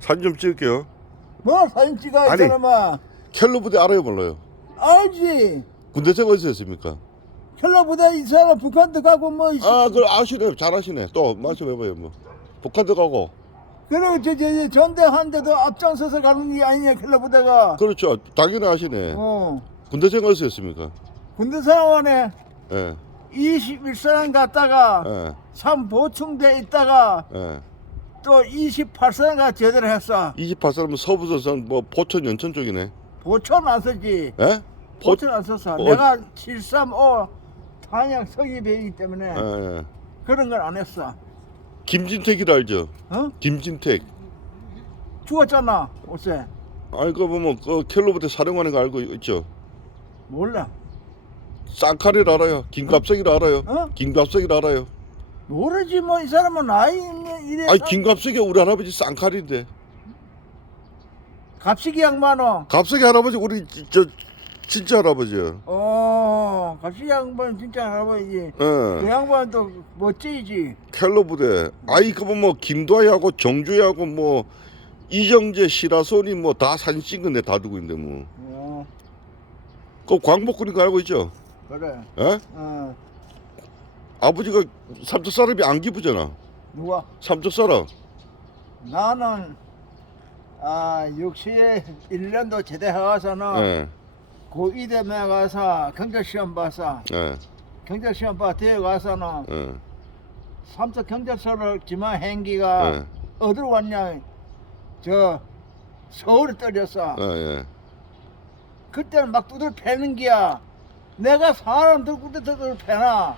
사진 좀 찍을게요. 뭐 사진 찍어 이 아니. 사람아 켈러 부대 알아요 몰라요? 알지 군대생 어디서 했습니까? 헬라보다 이 사람 북한도 가고 뭐 이- 아, 그걸 아시네. 잘하시네. 또 말씀해봐요 뭐. 북한도 가고. 그리고 저, 저, 저 전대한데도 앞장서서 가는 게 아니냐 헬라보다가 그렇죠. 당연히 아시네. 어 군대생 어디서 했습니까? 군대 사원에 예, 21사람 갔다가 예, 삼 보충돼 있다가 예. 또 28사람가 제대로 했어 28사람은 서부서선 뭐 포천 연천 쪽이네. 보촌 안 쓰지 예? 포, 보촌 안 썼어 어. 내가 735 탄약 서기배이기 때문에 예, 예. 그런 걸 안 했어 김진택이라 알죠? 어? 김진택. 죽었잖아 아니 그거 보면 그 켈로부대 사령관인 거 알고 있죠? 몰라 쌍칼이를 알아요. 김갑석이를 알아요. 어? 김갑석이를 알아요. 모르지 뭐 이 사람은 나이 이래 아니 김갑석이 우리 할아버지 쌍칼인데. 갑식이 양반어 갑석이 할아버지 우리 지- 저 진짜 할아버지요. 어 갑식이 양반 진짜 할아버지 예. 그 양반도 멋지지 켈로 부대. 아이 그거 뭐 김도아하고 정주하고 뭐 이정재 시라소니 뭐 다 사진 찍은 데다 두고 있는데 뭐. 어 그 광복군인 거 알고 있죠? 그래 예? 어 아버지가 삼척 사람이 안 기쁘잖아. 누가 삼척 사람. 나는 아 61년도 제대 가서는 예. 고이대에 가서 경찰 시험 봐서 예. 경찰 시험 봐 대에 가서는 예. 삼척 경찰서를 지만 행기가 예. 어디로 왔냐 저 서울에 떨렸어 예. 예. 그때는 막 두들 패는 기야 내가 사람 들고 두들 패나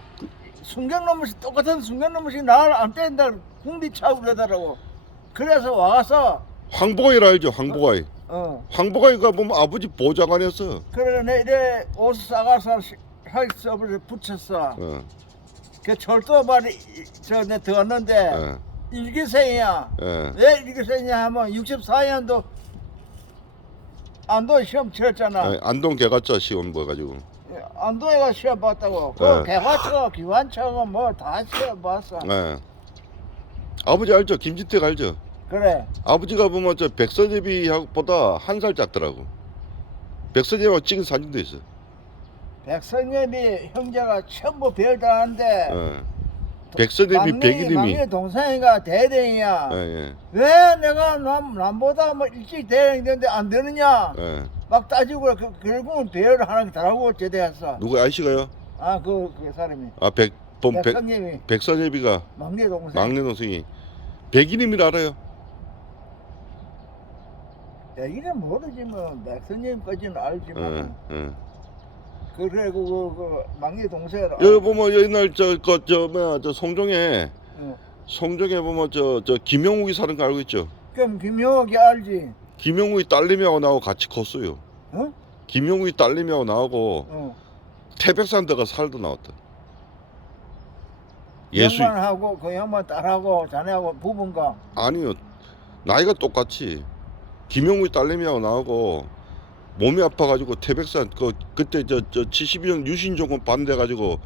순경놈무시 똑같은 순경놈무시 나를 안 뗀다 궁디 차고 그러더라고 그래서 와서 황보가이라 알죠? 황보가이. 어 황보가이가 보면 아버지 보좌관이었어. 그래 내 이래 옷 싸가서 헬스업을 붙였어 예. 그 철도 말이 저내 들었는데 예. 일기생이야 예. 왜 일기생이냐 하면 64년도 안도 시험 치렀잖아 아니, 안동 개가짜 시험 뭐 가지고. 안도에가 시험 봤다고 그 네. 개화처 기관차고 뭐 다 시험 봤어 예. 아버지 알죠? 김진택 알죠? 그래 아버지가 보면 저 백선예비보다 한 살 작더라고. 백선예비하고 찍은 사진도 있어. 백선엽이 형제가 전부 별다는데 예. 백선예비 백이님이. 막내 동생이가 대대이야 예, 예, 왜 내가 남, 남보다 뭐 일찍 대령이 됐는데 안 되느냐 예. 막 따지고 그, 결국은 배를 하나 달라고 제대했어 누구 아이씨가요? 아 그 그 사람이 아, 백, 본 백, 백선엽이 백선예비가 막내 동생 막내 동생이 백이님을 알아요. 대기는 모르지 뭐 백선엽까지는 알지만 예, 예. 그래 그, 그, 그 막내 동생을 여기 보면 옛날 저거저 뭐야 저 송정에 어. 송정에 보면 저 저 김영욱이 사는 거 알고 있죠? 그럼 김용욱이 알지 김영욱이 딸내미하고 나하고 같이 컸어요. 어? 김영욱이 딸내미하고 나하고 어. 태백산대가 살도 나왔다. 예수 양반하고 그 양반 딸하고 자네하고 부부인가 아니요 나이가 똑같이 김영욱이 딸내미하고 나하고 몸이 아파가지고 태백산 그 그때 저 저 72년 유신종군 반대가지고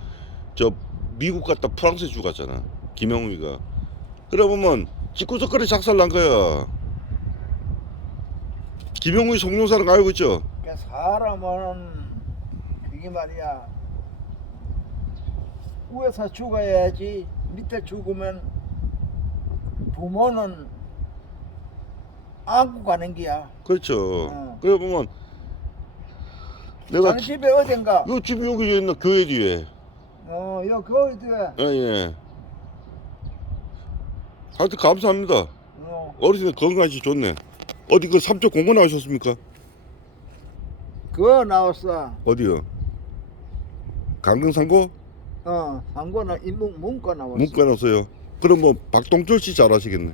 저 미국 갔다 프랑스에 죽었잖아 김영욱이가. 그래 보면 집구석거리 작살 난 거야. 김영욱이 송룡사는 알고 있죠? 그 사람은 그게 말이야. 위에서 죽어야지 밑에 죽으면 부모는 안고 가는 게야. 그렇죠. 어. 그래 보면 내가 자네 집에 어딘가 요 집이 여기 있나 교회 뒤에 어 여 거기 뒤에 예, 예. 하여튼 감사합니다. 어 어르신 건강하시 좋네. 어디 그 삼척 공원 나오셨습니까? 그거 나왔어 어디요? 강릉상고? 어 상고는 인문 문과 나왔어 문과 나왔어요. 그럼 뭐 박동철 씨 잘하시겠네.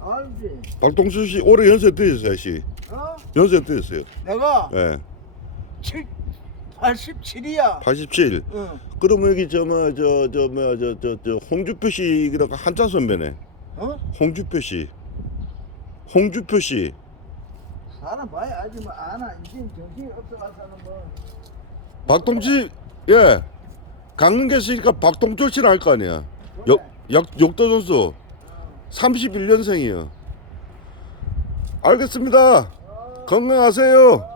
알지 박동철 씨 올해 연세 어떠셨어요, 씨? 어 연세 어떠셨어요? 내가 예. 7 87이야 87. 응 그러면 여기 저뭐저저뭐저저저 홍주표 씨라고 한참 선배네. 어? 홍주표 씨. 홍주표 씨. 사람 봐야 알지 뭐 아나 이제 정신이 없어가서는 뭐 박동지 예. 강릉 계시니까 박동철 씨는 알 거 아니야. 역, 역, 역도 선수 31년생이요. 알겠습니다. 건강하세요.